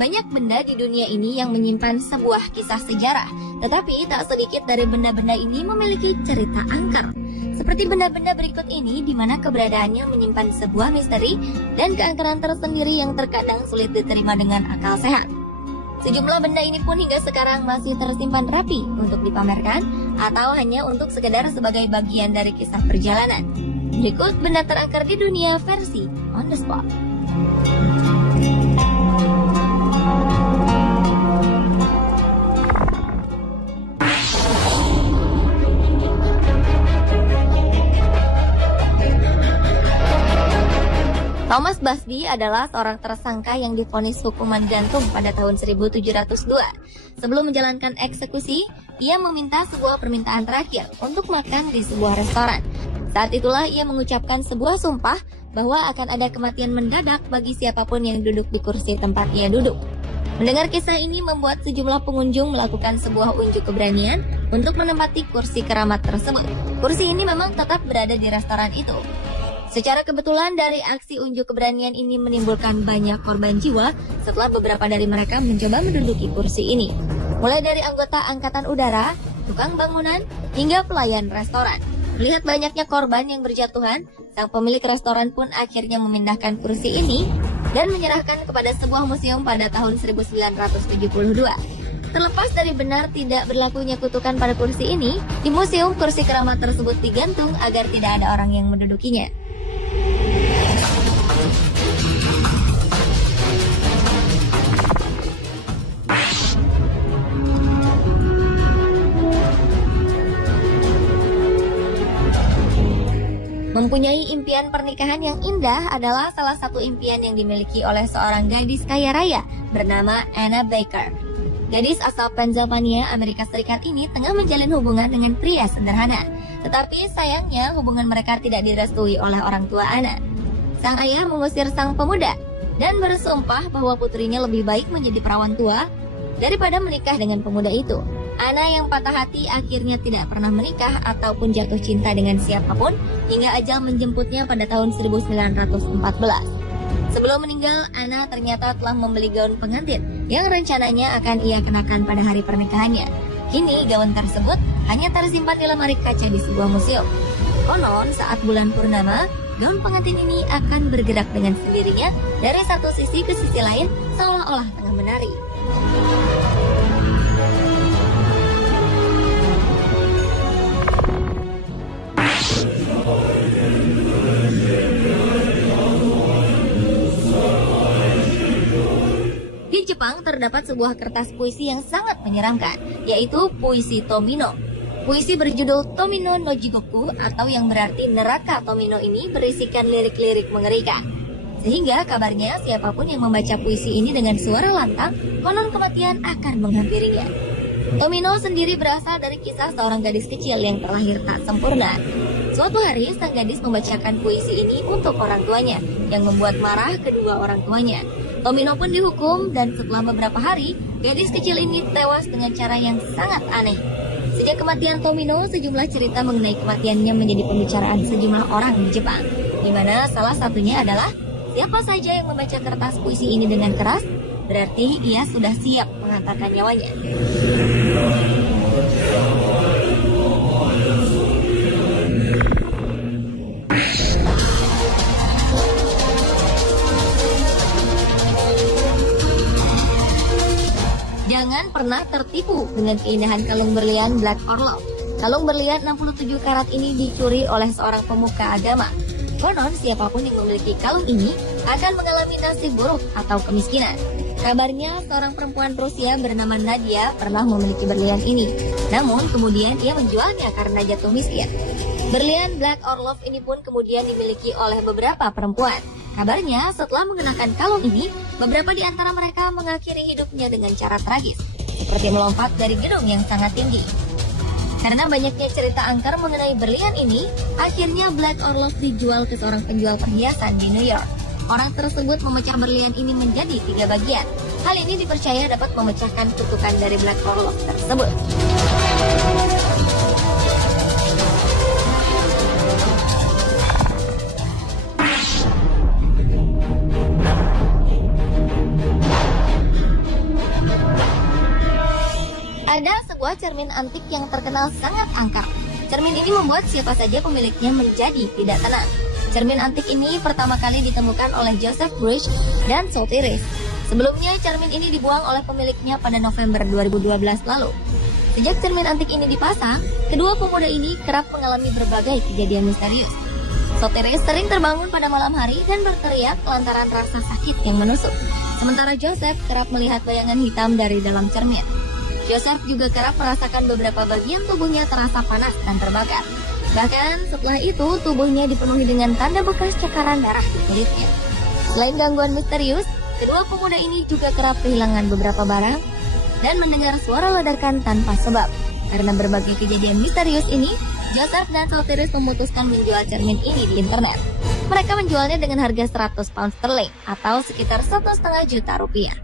Banyak benda di dunia ini yang menyimpan sebuah kisah sejarah, tetapi tak sedikit dari benda-benda ini memiliki cerita angker. Seperti benda-benda berikut ini, di mana keberadaannya menyimpan sebuah misteri dan keangkeran tersendiri yang terkadang sulit diterima dengan akal sehat. Sejumlah benda ini pun hingga sekarang masih tersimpan rapi untuk dipamerkan atau hanya untuk sekedar sebagai bagian dari kisah perjalanan. Berikut benda terangker di dunia versi On The Spot. Thomas Busby adalah seorang tersangka yang divonis hukuman gantung pada tahun 1702. Sebelum menjalankan eksekusi, ia meminta sebuah permintaan terakhir untuk makan di sebuah restoran. Saat itulah ia mengucapkan sebuah sumpah bahwa akan ada kematian mendadak bagi siapapun yang duduk di kursi tempat ia duduk. Mendengar kisah ini membuat sejumlah pengunjung melakukan sebuah unjuk keberanian untuk menempati kursi keramat tersebut. Kursi ini memang tetap berada di restoran itu. Secara kebetulan dari aksi unjuk keberanian ini menimbulkan banyak korban jiwa setelah beberapa dari mereka mencoba menduduki kursi ini. Mulai dari anggota angkatan udara, tukang bangunan, hingga pelayan restoran. Melihat banyaknya korban yang berjatuhan, sang pemilik restoran pun akhirnya memindahkan kursi ini dan menyerahkan kepada sebuah museum pada tahun 1972. Terlepas dari benar tidak berlakunya kutukan pada kursi ini, di museum kursi keramat tersebut digantung agar tidak ada orang yang mendudukinya. Mempunyai impian pernikahan yang indah adalah salah satu impian yang dimiliki oleh seorang gadis kaya raya bernama Anna Baker. Gadis asal Pennsylvania, Amerika Serikat ini tengah menjalin hubungan dengan pria sederhana. Tetapi sayangnya hubungan mereka tidak direstui oleh orang tua Anna. Sang ayah mengusir sang pemuda dan bersumpah bahwa putrinya lebih baik menjadi perawan tua daripada menikah dengan pemuda itu. Anna yang patah hati akhirnya tidak pernah menikah ataupun jatuh cinta dengan siapapun hingga ajal menjemputnya pada tahun 1914. Sebelum meninggal, Anna ternyata telah membeli gaun pengantin yang rencananya akan ia kenakan pada hari pernikahannya. Kini gaun tersebut hanya tersimpan di lemari kaca di sebuah museum. Konon saat bulan purnama, gaun pengantin ini akan bergerak dengan sendirinya dari satu sisi ke sisi lain seolah-olah tengah menari. Di Jepang terdapat sebuah kertas puisi yang sangat menyeramkan, yaitu puisi Tomino. Puisi berjudul Tomino no Jigoku atau yang berarti neraka Tomino ini berisikan lirik-lirik mengerikan. Sehingga kabarnya siapapun yang membaca puisi ini dengan suara lantang, konon kematian akan menghampirinya. Tomino sendiri berasal dari kisah seorang gadis kecil yang terlahir tak sempurna. Suatu hari sang gadis membacakan puisi ini untuk orang tuanya, yang membuat marah kedua orang tuanya. Tomino pun dihukum dan setelah beberapa hari, gadis kecil ini tewas dengan cara yang sangat aneh. Sejak kematian Tomino, sejumlah cerita mengenai kematiannya menjadi pembicaraan sejumlah orang di Jepang, di mana salah satunya adalah siapa saja yang membaca kertas puisi ini dengan keras, berarti ia sudah siap mengantarkan nyawanya. Jangan pernah tertipu dengan keindahan kalung berlian Black Orlov. Kalung berlian 67 karat ini dicuri oleh seorang pemuka agama. Konon siapapun yang memiliki kalung ini akan mengalami nasib buruk atau kemiskinan. Kabarnya seorang perempuan Rusia bernama Nadia pernah memiliki berlian ini. Namun kemudian ia menjualnya karena jatuh miskin. Berlian Black Orlov ini pun kemudian dimiliki oleh beberapa perempuan. Kabarnya setelah mengenakan kalung ini, beberapa di antara mereka mengakhiri hidupnya dengan cara tragis, seperti melompat dari gedung yang sangat tinggi. Karena banyaknya cerita angker mengenai berlian ini, akhirnya Black Orlov dijual ke seorang penjual perhiasan di New York. Orang tersebut memecah berlian ini menjadi 3 bagian. Hal ini dipercaya dapat memecahkan kutukan dari Black Orlov tersebut. sebuah cermin antik yang terkenal sangat angker. Cermin ini membuat siapa saja pemiliknya menjadi tidak tenang. Cermin antik ini pertama kali ditemukan oleh Joseph Bridge dan Sotheby's. Sebelumnya, cermin ini dibuang oleh pemiliknya pada November 2012 lalu. Sejak cermin antik ini dipasang, kedua pemuda ini kerap mengalami berbagai kejadian misterius. Sotheby's sering terbangun pada malam hari dan berteriak lantaran rasa sakit yang menusuk. Sementara Joseph kerap melihat bayangan hitam dari dalam cermin. Joseph juga kerap merasakan beberapa bagian tubuhnya terasa panas dan terbakar. Bahkan setelah itu, tubuhnya dipenuhi dengan tanda bekas cakaran darah di kulitnya. Selain gangguan misterius, kedua pemuda ini juga kerap kehilangan beberapa barang dan mendengar suara ledakan tanpa sebab. Karena berbagai kejadian misterius ini, Joseph dan Sotheby's memutuskan menjual cermin ini di internet. Mereka menjualnya dengan harga 100 pound sterling atau sekitar 1,5 juta rupiah.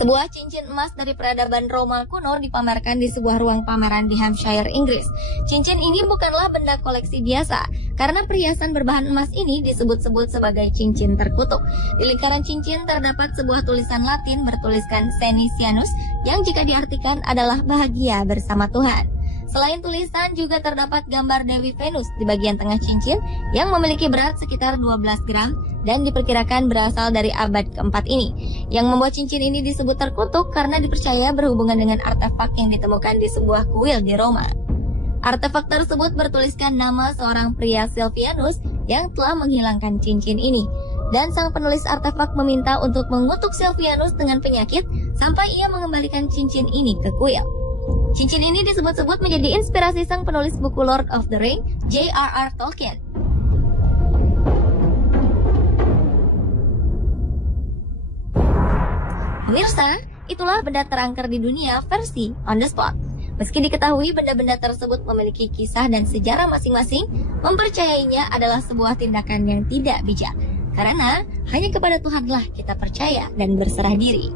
Sebuah cincin emas dari peradaban Roma kuno dipamerkan di sebuah ruang pameran di Hampshire, Inggris. Cincin ini bukanlah benda koleksi biasa, karena perhiasan berbahan emas ini disebut-sebut sebagai cincin terkutuk. Di lingkaran cincin terdapat sebuah tulisan Latin bertuliskan Senisianus, yang jika diartikan adalah bahagia bersama Tuhan. Selain tulisan, juga terdapat gambar Dewi Venus di bagian tengah cincin yang memiliki berat sekitar 12 gram dan diperkirakan berasal dari abad keempat ini. Yang membuat cincin ini disebut terkutuk karena dipercaya berhubungan dengan artefak yang ditemukan di sebuah kuil di Roma. Artefak tersebut bertuliskan nama seorang pria Silvianus yang telah menghilangkan cincin ini. Dan sang penulis artefak meminta untuk mengutuk Silvianus dengan penyakit sampai ia mengembalikan cincin ini ke kuil. Cincin ini disebut-sebut menjadi inspirasi sang penulis buku Lord of the Ring, J.R.R. Tolkien. Pemirsa, itulah benda terangker di dunia versi on the spot. Meski diketahui benda-benda tersebut memiliki kisah dan sejarah masing-masing, mempercayainya adalah sebuah tindakan yang tidak bijak. Karena hanya kepada Tuhanlah kita percaya dan berserah diri.